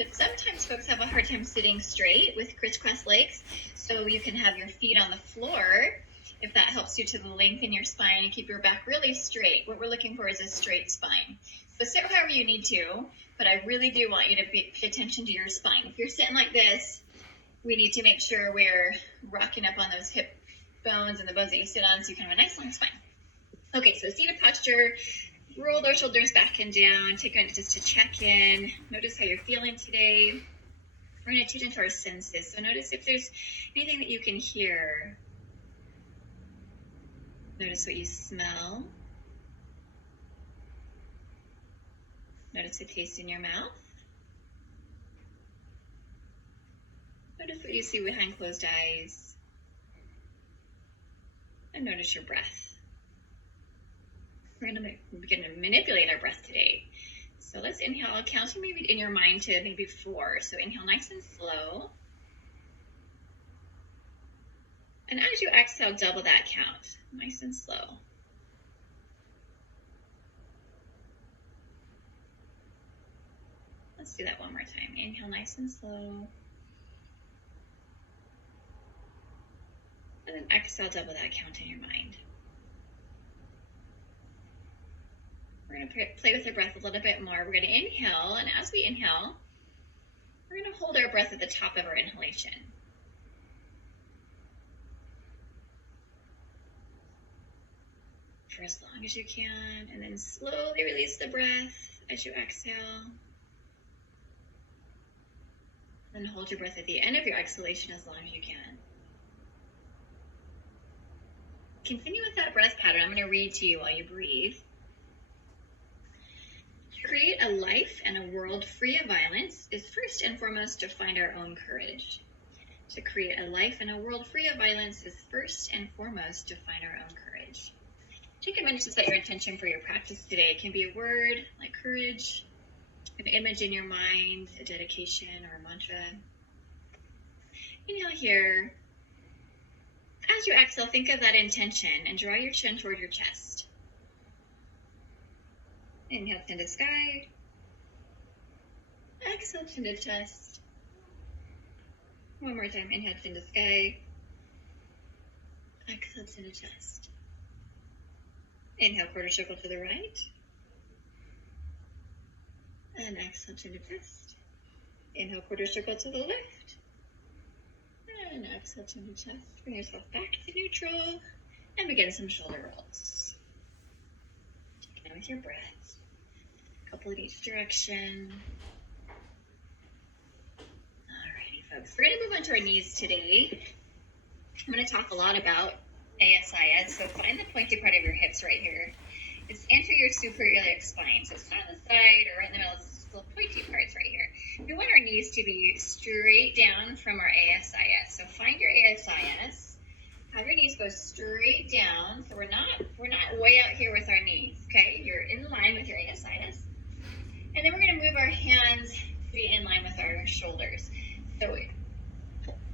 but sometimes folks have a hard time sitting straight with crisscross legs. So you can have your feet on the floor if that helps you to lengthen your spine and keep your back really straight. What we're looking for is a straight spine. So sit however you need to, but I really do want you to pay attention to your spine. If you're sitting like this, we need to make sure we're rocking up on those hip bones and the bones that you sit on so you can have a nice long spine. Okay, so seated posture, roll those shoulders back and down. Take a minute just to check in. Notice how you're feeling today. We're going to tune into our senses. So notice if there's anything that you can hear. Notice what you smell. Notice the taste in your mouth. Notice what you see behind closed eyes. And notice your breath. We're going to begin to manipulate our breath today. So let's inhale, counting maybe in your mind to maybe 4. So inhale nice and slow. And as you exhale, double that count, nice and slow. Let's do that one more time. Inhale nice and slow. And then exhale, double that count in your mind. We're going to play with our breath a little bit more. We're going to inhale, and as we inhale, we're going to hold our breath at the top of our inhalation. For as long as you can, and then slowly release the breath as you exhale. Then hold your breath at the end of your exhalation as long as you can. Continue with that breath pattern. I'm going to read to you while you breathe. To create a life and a world free of violence is first and foremost to find our own courage. To create a life and a world free of violence is first and foremost to find our own courage. Take a minute to set your intention for your practice today. It can be a word like courage, an image in your mind, a dedication, or a mantra. Inhale here. As you exhale, think of that intention and draw your chin toward your chest. Inhale, chin to sky. Exhale, chin to chest. One more time. Inhale, chin to sky. Exhale, chin to chest. Inhale, quarter circle to the right. And exhale, chin to chest. Inhale, quarter circle to the left. And exhale, chin to chest. Bring yourself back to neutral. And begin some shoulder rolls. Check in with your breath. A couple in each direction. Alrighty, folks. We're going to move on to our knees today. I'm going to talk a lot about ASIS, so find the pointy part of your hips right here. It's anterior superior iliac spine, so it's not on the side or right in the middle, it's the pointy parts right here. We want our knees to be straight down from our ASIS, so find your ASIS, have your knees go straight down, so we're not way out here with our knees, okay? You're in line with your ASIS. And then we're going to move our hands to be in line with our shoulders. So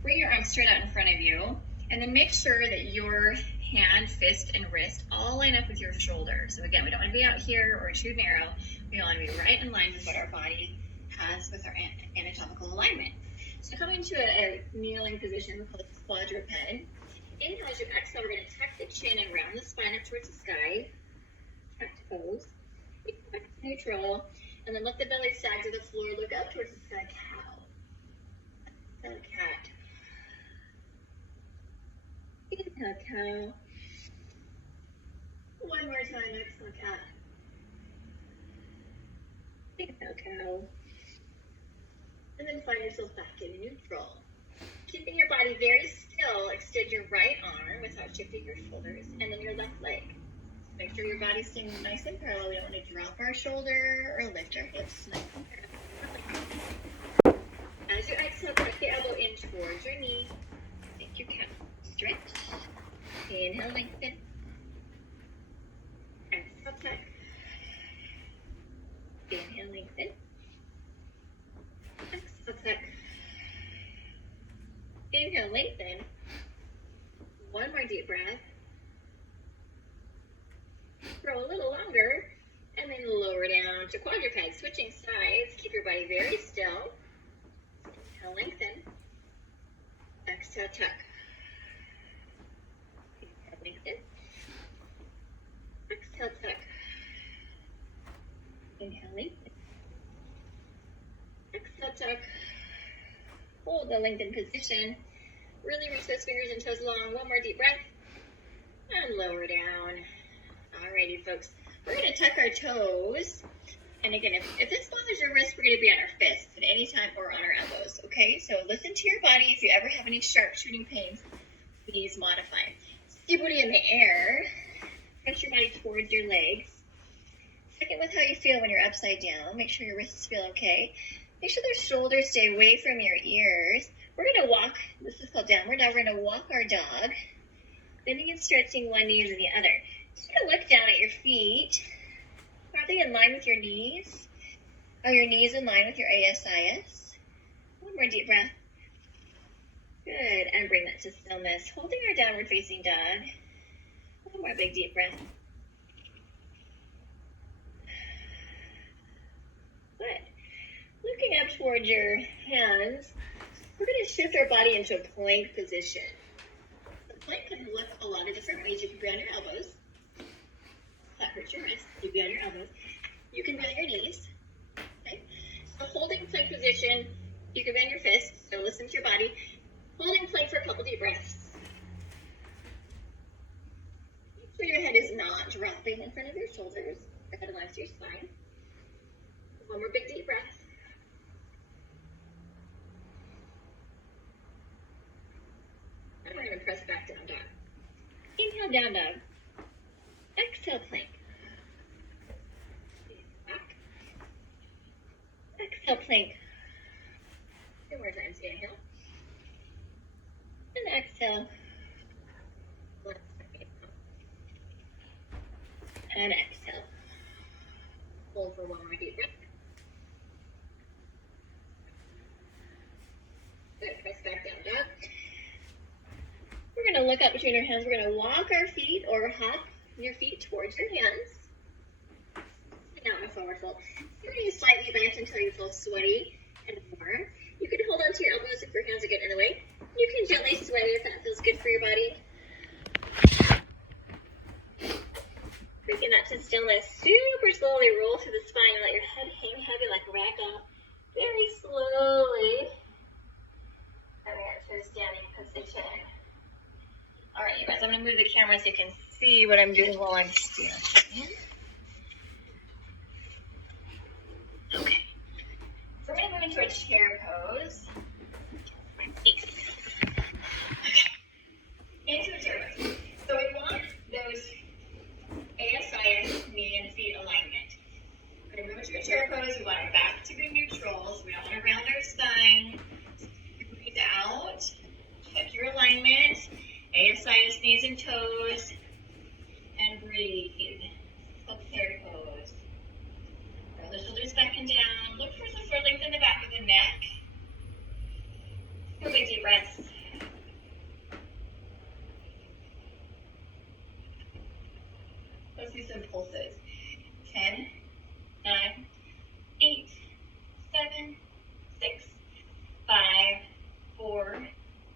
bring your arms straight out in front of you. And then make sure that your hand, fist, and wrist all line up with your shoulder. So again, we don't want to be out here or too narrow. We want to be right in line with what our body has with our anatomical alignment. So coming to a kneeling position called quadruped. Inhale as you exhale, we're going to tuck the chin and round the spine up towards the sky. Tuck toes. Neutral. And then let the belly sag to the floor. Look up towards the sky. Cow. Belly cat. Inhale, cow. One more time, exhale, cat. Inhale, cow. And then find yourself back in neutral. Keeping your body very still, extend your right arm without shifting your shoulders, and then your left leg. Make sure your body's staying nice and parallel. We don't want to drop our shoulder or lift our hips. Nice and parallel. As you exhale, tuck the elbow in towards your knee. Take your cat. Stretch. Inhale, lengthen. Exhale, tuck. Inhale, lengthen. Exhale, tuck. Inhale, lengthen. One more deep breath. Grow a little longer. And then lower down to quadruped. Switching sides. Keep your body very still. Exhale, tuck. Inhale, lengthen. Exhale, tuck. Inhale, lengthen. Exhale, tuck. Hold the lengthened position. Really reach those fingers and toes long. One more deep breath. And lower down. Alrighty, folks. We're going to tuck our toes. And again, if this bothers your wrist, we're going to be on our fists at any time or on our elbows, okay? So listen to your body. If you ever have any sharp shooting pains, please modify. Stay booty in the air. Press your body towards your legs. Check in with how you feel when you're upside down. Make sure your wrists feel okay. Make sure their shoulders stay away from your ears. We're going to walk. This is called downward dog. We're going to walk our dog. Bending and stretching one knee to the other. Just going to look down at your feet. Are they in line with your knees? Are your knees in line with your ASIS? One more deep breath. Good. And bring that to stillness. Holding our downward facing dog. One more big deep breath. Good. Looking up towards your hands, we're going to shift our body into a plank position. The plank can look a lot of different ways. You can be on your elbows. That hurts your wrist. You can be on your elbows. You can be on your knees. Okay. So holding plank position, you can bend your fists. So listen to your body. Holding plank for a couple deep breaths. Make sure your head is not dropping in front of your shoulders. Your head aligns to your spine. One more big deep breath. And we're going to press back down dog. Inhale, down dog. Exhale, plank. Back. Exhale, plank. 2 more times. Inhale. And exhale. And exhale. Hold for one more deep breath. Good. Press back down dog. We're going to look up between our hands. We're going to walk our feet or hop your feet towards your hands. Now in a forward fold. You're going to slightly bent until you feel sweaty and warm. You can hold onto your elbows if your hands are getting in the way. You can gently sway if that feels good for your body. Bringing that to stillness. Super slowly roll through the spine. Let your head hang heavy like a ragdoll. Very slowly. Coming into a standing position. All right, you guys, I'm going to move the camera so you can see what I'm doing while I'm standing. Okay. So we're going to move into a chair pose. Okay. Into a chair pose. So we want those ASIS knee and feet alignment. We're going to move into a chair pose. We want our back to be neutral. So we don't want to round our spine. Breathe out. Check your alignment. ASIS knees and toes. And breathe. Chair pose. Roll the shoulders back and down. Look for some length in the back of the neck. Take big deep breaths. Let's do some pulses. 10, 9, 8, 7, 6, 5, 4,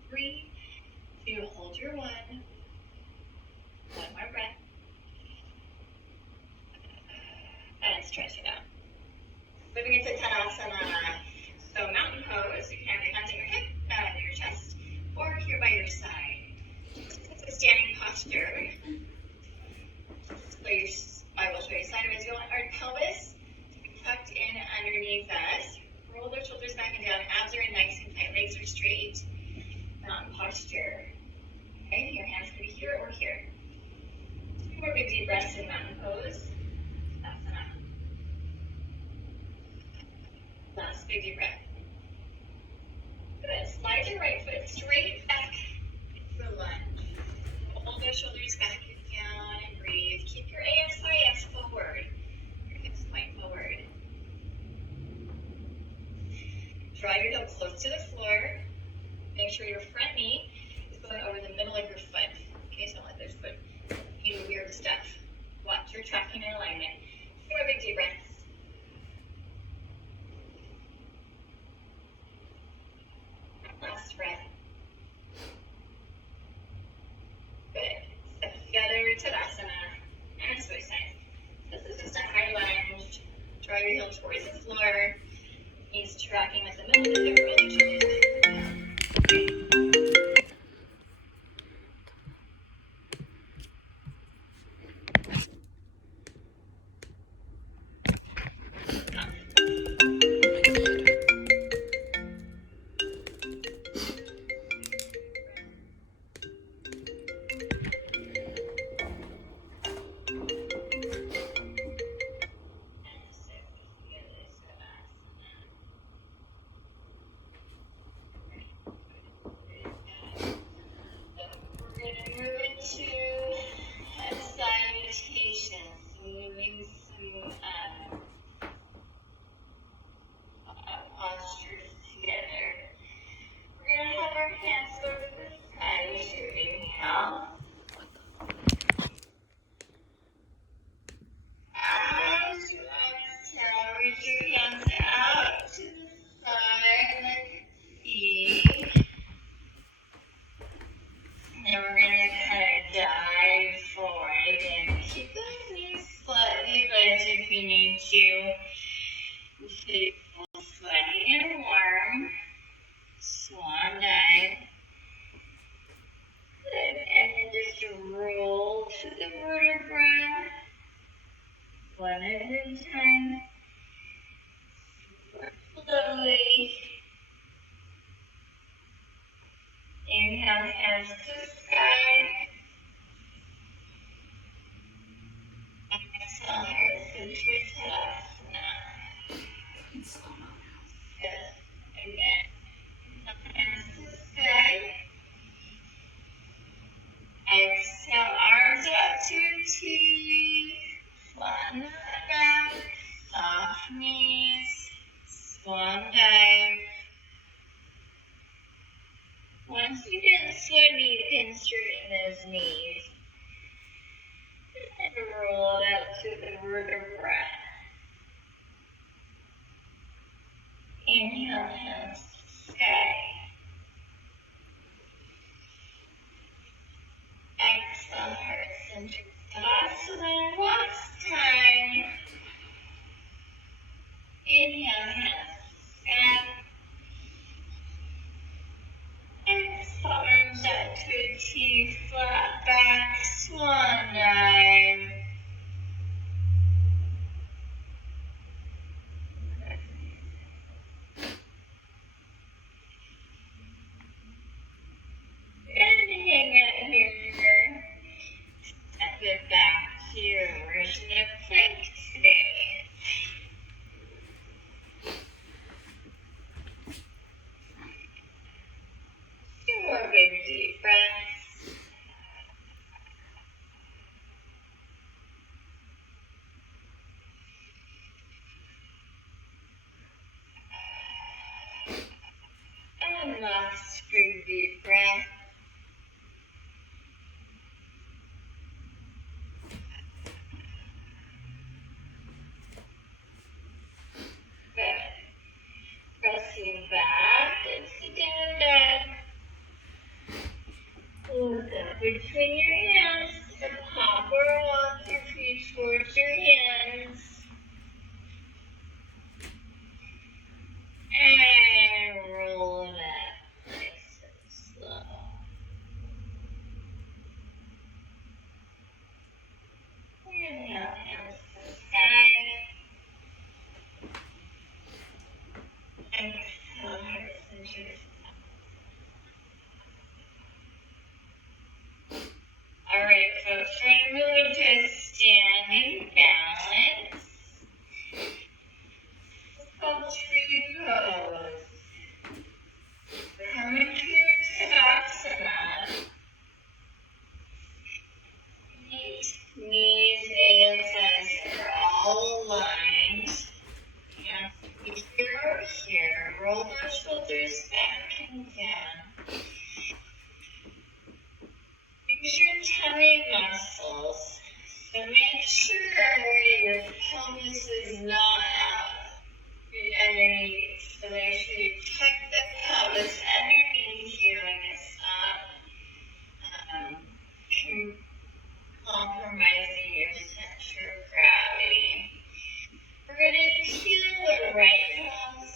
3, 2. Hold your 1. One more breath. And stretch it out. Moving into Tadasana. So mountain pose. You can have your hands on your hip, on your chest, or here by your side. It's a standing posture. I will show you sideways. You want our pelvis to be tucked in underneath us. Roll those shoulders back and down. Abs are in nice and tight. Legs are straight. Mountain posture. Okay, your hands can be here or here. 2 more big deep breaths in mountain pose. That's enough. Last big deep breath. Good. Slide your right foot straight back into a lunge. Roll those shoulders back and down and breathe. Keep your ASIS forward. Your hips point forward. Draw your heel close to the floor. Make sure your front knee is going over the middle of your foot. Okay, so don't let this foot do weird stuff. Watch your tracking and alignment. 2 more big deep breaths. Last breath. He's tracking with the middle of the roller shoulders. Postures together. We're going to have our hands go to the side as you inhale. As you exhale, reach your hands out to the side like feet. And we're going to kind of dive forward and keep those knees slightly bent if you need to. Feet sweaty and warm. Swan dive. Good. And then just roll to the vertebra. One at a time. Slowly. Inhale, hands to the sky. Exhale, heart center Tadasana. Good. Again. Hands to the sky. Exhale, arms out to a T. Flatten the back. Soft knees. Swan dive. Once you get sweaty, you can straighten those knees. And roll it out to the vertebra. Inhale, hands to sky. Exhale, heart center Tadasana. Last time. Inhale, hands to sky. Exhale, arms out to a T, flat back, swan dive. And hang out here. Step it back to your original plank today. 2 more big deep breaths. And last big deep breath. Good. Pressing back and sit down in bed. Look up between your hands. And hop or walk your feet towards your hands. And roll it up. Nice and slow. Inhale, hands to the sky. Exhale, heart center. All right, folks, we're going to move into a standing balance. It's called tree pose. Come into your Tadasana. Feet, knees, and thighs are all aligned. Hands here or here. Roll those shoulders back and down. Use your tummy muscles. So make sure your pelvis is not out underneath. So make sure you tuck the pelvis underneath you and it's not compromising your center of gravity. We're going to peel the right palms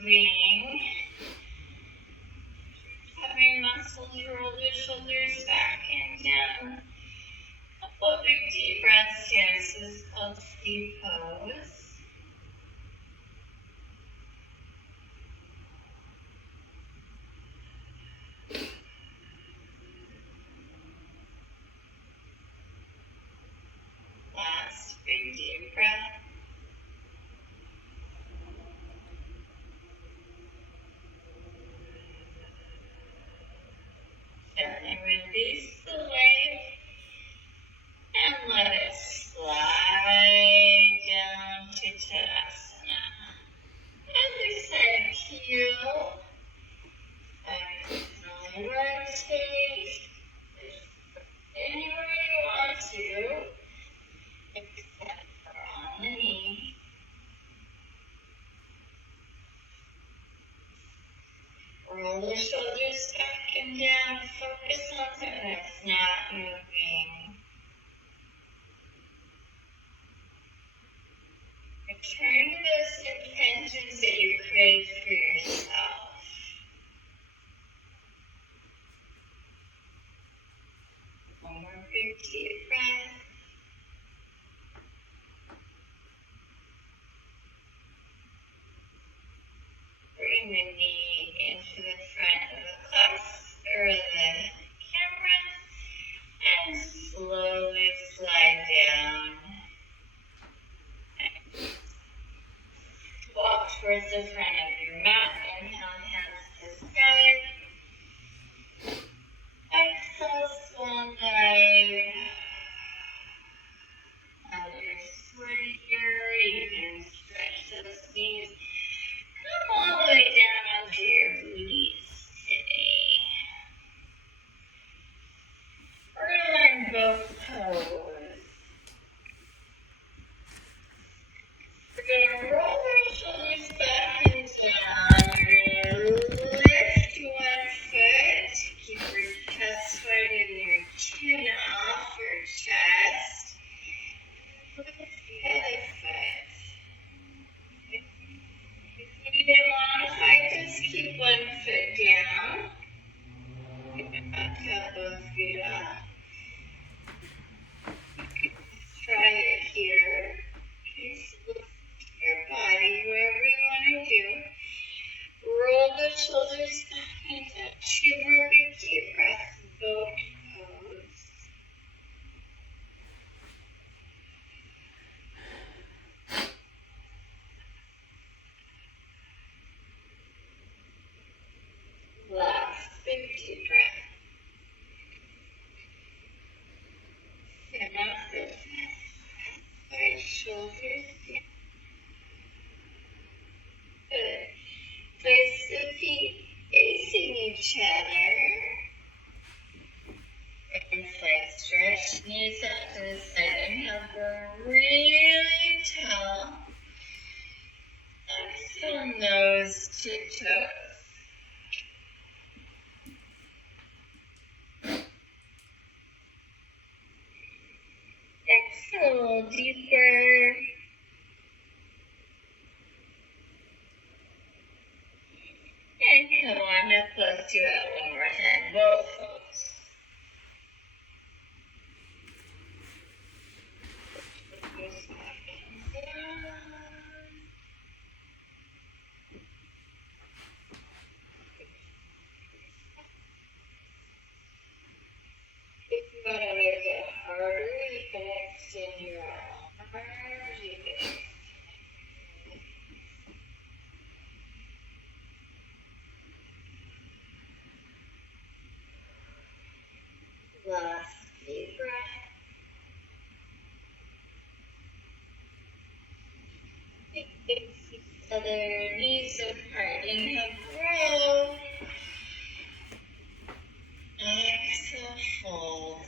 moving. Having muscles roll the shoulders back and down. A couple big deep breaths here. This is called sleep pose. Last big deep breath. Gently release the leg and let it slide down to Tadasana. As we said, heel, exhale, rotate, anywhere you want to, except for on the knee. Roll the shoulders back and down. Focus on something that's not moving. Return to those intentions that you create for yourself. One more big deep breath. Bring the knee into the front of the class or the camera and slowly slide down. Walk towards the front of your mat. Inhale, hands to sky. Exhale, swan dive. Now that you're sweaty here, you can stretch those knees. Come all the way down onto your booties today. We're going to learn both toes. We're going to roll our shoulders back and down. You're going to lift one foot. Keep your chest wide and your chin off your chest. Lift the other foot. If you get modified, just keep one foot down. Back both feet up. Try it here. Just lift your body wherever you want to do. Roll the shoulders back and down. 2 more big deep breaths. Boat pose. Last big deep breath. And out this side shoulders. Good. Place the feet facing each other. Inside stretch, knees out to the side. Inhale, grow really tall. Exhale, nose to toes. Exhale, deeper. And come on up close to it one more time. Both folks. If you want to make it harder, you can extend your arms. You can last deep breath. Each other, knees apart. Inhale, grow. Exhale, fold.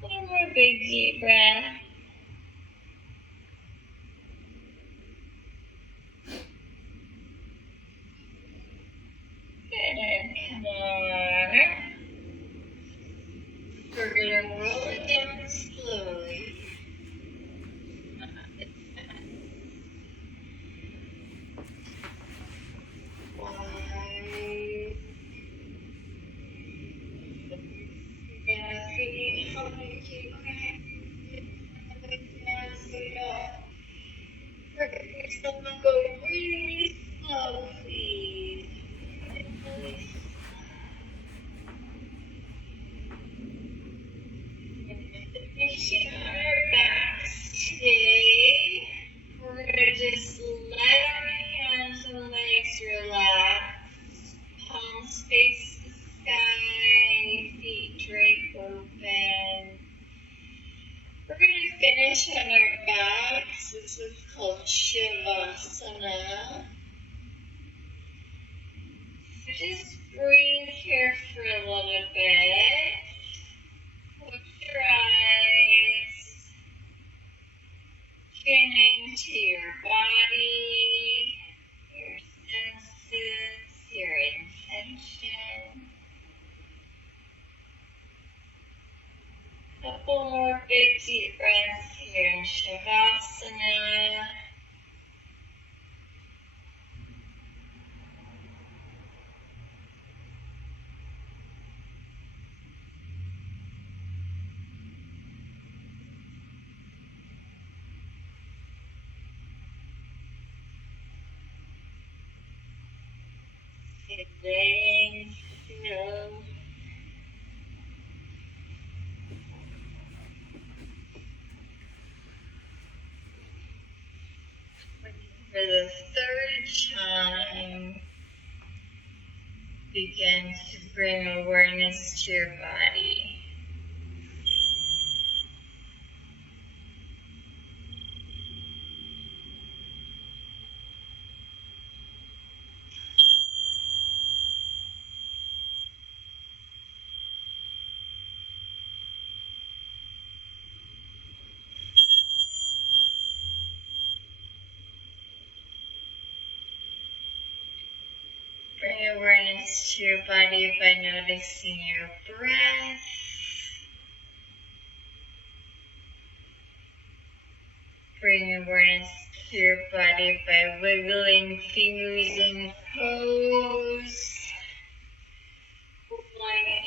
One more big deep breath. Good, and come on. We're going to roll it down slowly. open. We're going to finish on our backs. This is called Shavasana. So just breathe here for a little bit. Close your eyes. Tune into your body, your senses, your intention. Couple more big deep breaths here in Shavasana. Laying still. For the third time, begin to bring awareness to your body. Bring awareness to your body by noticing your breath. Bring awareness to your body by wiggling fingers and toes. Pulling